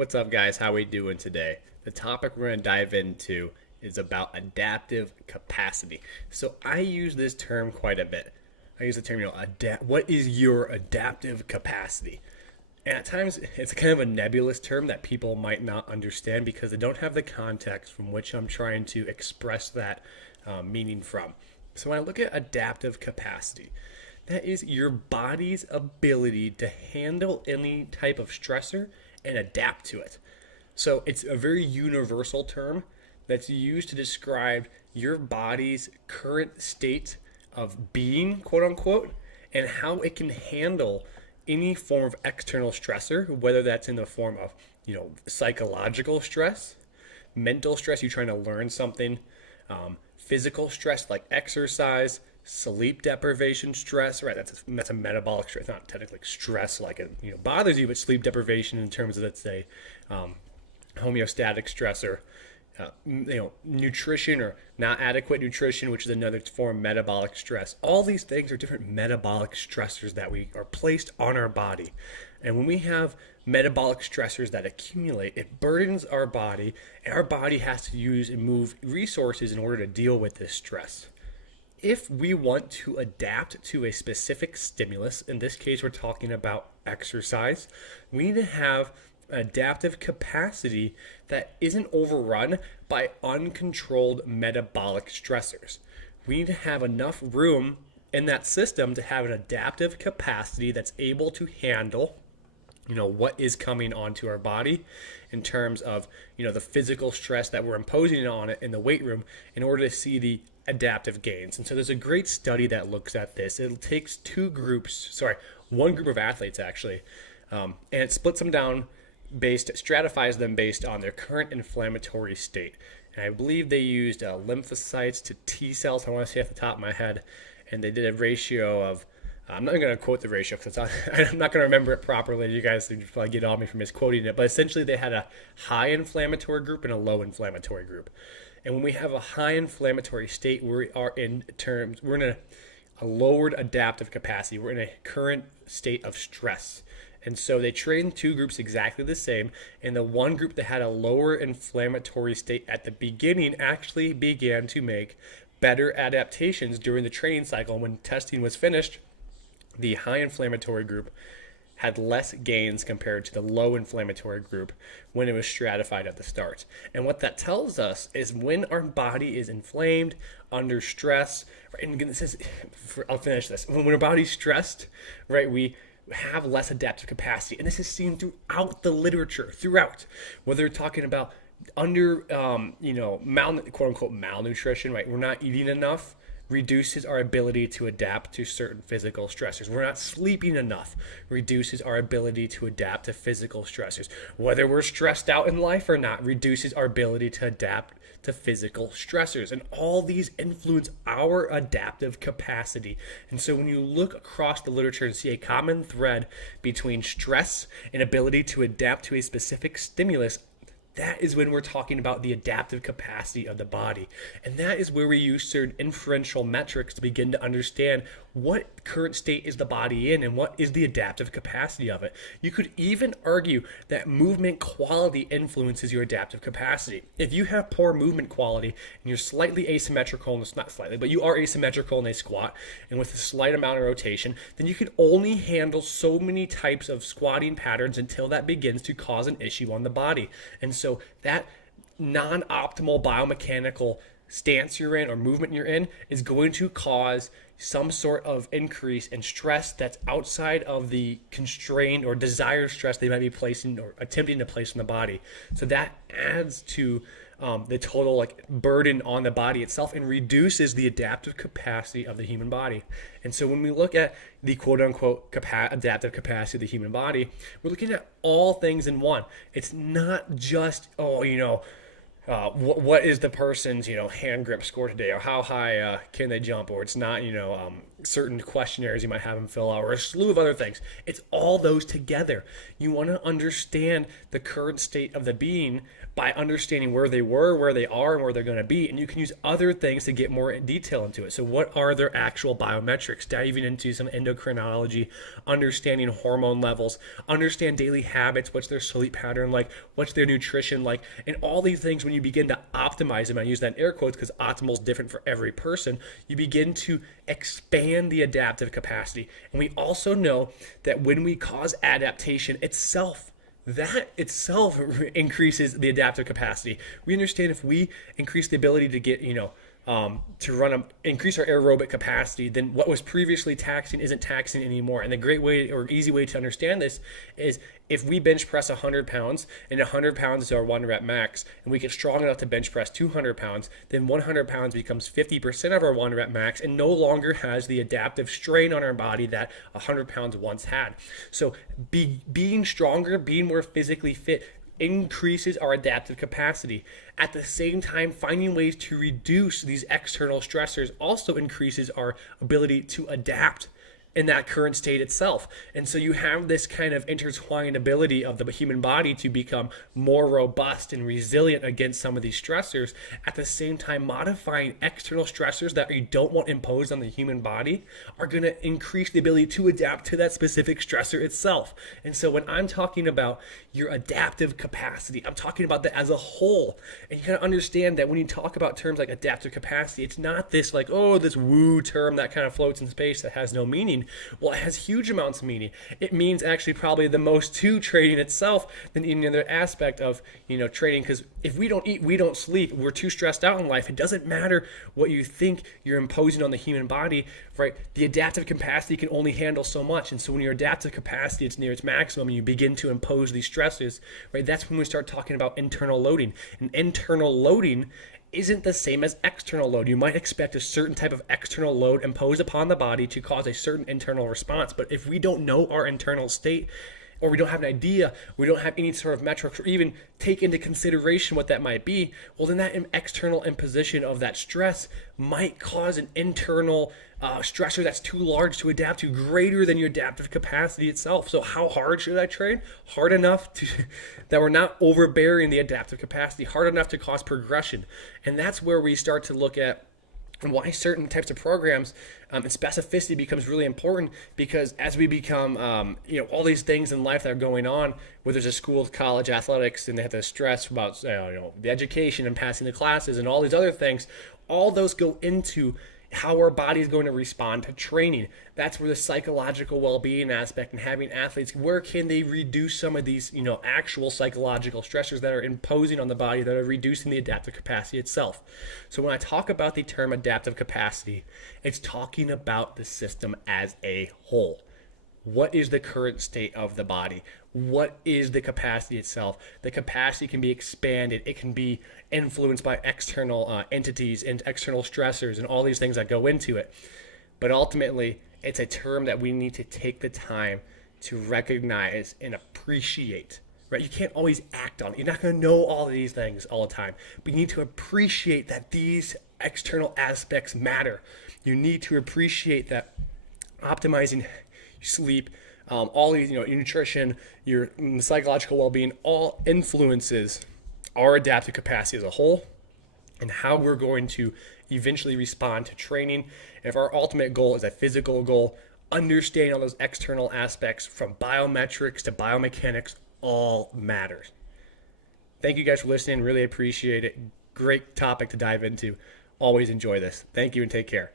What's up, guys? How we doing today? The topic we're going to dive into is about adaptive capacity. So I use this term quite a bit. I use the term, what is your adaptive capacity? And at times, it's kind of a nebulous term that people might not understand because they don't have the context from which I'm trying to express that meaning from. So when I look at adaptive capacity, that is your body's ability to handle any type of stressor and adapt to it. So it's a very universal term that's used to describe your body's current state of being, quote unquote, and how it can handle any form of external stressor, whether that's in the form of, psychological stress, mental stress, you're trying to learn something, physical stress like exercise, sleep deprivation stress, right? That's a metabolic stress, not technically stress like it bothers you, but sleep deprivation in terms of, let's say, homeostatic stressor, nutrition or not adequate nutrition, which is another form of metabolic stress. All these things are different metabolic stressors that we are placed on our body. And when we have metabolic stressors that accumulate, it burdens our body, and our body has to use and move resources in order to deal with this stress. If we want to adapt to a specific stimulus, in this case, we're talking about exercise, we need to have adaptive capacity that isn't overrun by uncontrolled metabolic stressors. We need to have enough room in that system to have an adaptive capacity that's able to handle what is coming onto our body in terms of the physical stress that we're imposing on it in the weight room in order to see the adaptive gains. And so there's a great study that looks at this. It takes one group of athletes actually, and it splits them down stratifies them based on their current inflammatory state. And I believe they used lymphocytes to T cells, I want to say off the top of my head, and they did a ratio of, I'm not going to quote the ratio because I'm not going to remember it properly. You guys would probably get on me for misquoting it, but essentially they had a high inflammatory group and a low inflammatory group. And when we have a high inflammatory state, we're in a lowered adaptive capacity. We're in a current state of stress. And so they trained two groups exactly the same, and the one group that had a lower inflammatory state at the beginning actually began to make better adaptations during the training cycle. When testing was finished, the high inflammatory group had less gains compared to the low inflammatory group when it was stratified at the start. And what that tells us is when our body is inflamed, under stress, right, and this is, I'll finish this. When our body's stressed, right, we have less adaptive capacity. And this is seen throughout the literature, whether you're talking about under, quote unquote malnutrition, right? We're not eating enough, reduces our ability to adapt to certain physical stressors. We're not sleeping enough, reduces our ability to adapt to physical stressors. Whether we're stressed out in life or not, reduces our ability to adapt to physical stressors. And all these influence our adaptive capacity. And so when you look across the literature and see a common thread between stress and ability to adapt to a specific stimulus, that is when we're talking about the adaptive capacity of the body. And that is where we use certain inferential metrics to begin to understand what current state is the body in and what is the adaptive capacity of it. You could even argue that movement quality influences your adaptive capacity. If you have poor movement quality and you're slightly asymmetrical, it's not slightly, but you are asymmetrical in a squat and with a slight amount of rotation, then you can only handle so many types of squatting patterns until that begins to cause an issue on the body. And so that non-optimal biomechanical stance you're in or movement you're in is going to cause some sort of increase in stress that's outside of the constrained or desired stress they might be placing or attempting to place in the body. So that adds to the total burden on the body itself and reduces the adaptive capacity of the human body. And so when we look at the quote unquote adaptive capacity of the human body, we're looking at all things in one. It's not just, what is the person's hand grip score today, or how high can they jump, or it's not certain questionnaires you might have them fill out, or a slew of other things. It's all those together. You want to understand the current state of the being by understanding where they were, where they are, and where they're going to be. And you can use other things to get more detail into it. So what are their actual biometrics? Diving into some endocrinology, understanding hormone levels, understand daily habits, what's their sleep pattern like, what's their nutrition like, and all these things. When you begin to optimize them, I use that in air quotes because optimal is different for every person, you begin to expand the adaptive capacity. And we also know that when we cause adaptation itself, that itself increases the adaptive capacity. We understand if we increase the ability to get, increase our aerobic capacity, then what was previously taxing isn't taxing anymore. And the great way or easy way to understand this is if we bench press 100 pounds and 100 pounds is our 1 rep max, and we get strong enough to bench press 200 pounds, then 100 pounds becomes 50% of our 1 rep max and no longer has the adaptive strain on our body that 100 pounds once had. So being stronger, being more physically fit, increases our adaptive capacity. At the same time, finding ways to reduce these external stressors also increases our ability to adapt in that current state itself. And so you have this kind of intertwined ability of the human body to become more robust and resilient against some of these stressors. At the same time, modifying external stressors that you don't want imposed on the human body are going to increase the ability to adapt to that specific stressor itself. And so when I'm talking about your adaptive capacity, I'm talking about that as a whole. And you got to understand that when you talk about terms like adaptive capacity, it's not this like, oh, this woo term that kind of floats in space that has no meaning. Well, it has huge amounts of meaning. It means actually probably the most to trading itself than any other aspect of, trading. Because if we don't eat, we don't sleep, we're too stressed out in life. It doesn't matter what you think you're imposing on the human body, right? The adaptive capacity can only handle so much. And so when your adaptive capacity is near its maximum and you begin to impose these stresses, right? That's when we start talking about internal loading. And internal loading isn't the same as external load. You might expect a certain type of external load imposed upon the body to cause a certain internal response. But if we don't know our internal state, or we don't have an idea, we don't have any sort of metrics, or even take into consideration what that might be, well, then that external imposition of that stress might cause an internal stressor that's too large to adapt to, greater than your adaptive capacity itself. So how hard should I train? Hard enough that we're not overbearing the adaptive capacity, hard enough to cause progression. And that's where we start to look at and why certain types of programs and specificity becomes really important, because as we become, all these things in life that are going on, whether there's a school, college, athletics, and they have to stress about, the education and passing the classes and all these other things, all those go into how our body is going to respond to training. That's where the psychological well-being aspect and having athletes, where can they reduce some of these, actual psychological stressors that are imposing on the body, that are reducing the adaptive capacity itself. So when I talk about the term adaptive capacity, it's talking about the system as a whole. What is the current state of the body? What is the capacity itself? The capacity can be expanded. It can be influenced by external entities and external stressors and all these things that go into it. But ultimately, it's a term that we need to take the time to recognize and appreciate. Right? You can't always act on it. You're not going to know all of these things all the time. But you need to appreciate that these external aspects matter. You need to appreciate that optimizing sleep, all these, your nutrition, your psychological well-being, all influences our adaptive capacity as a whole and how we're going to eventually respond to training. If our ultimate goal is a physical goal, understanding all those external aspects from biometrics to biomechanics all matters. Thank you guys for listening. Really appreciate it. Great topic to dive into. Always enjoy this. Thank you and take care.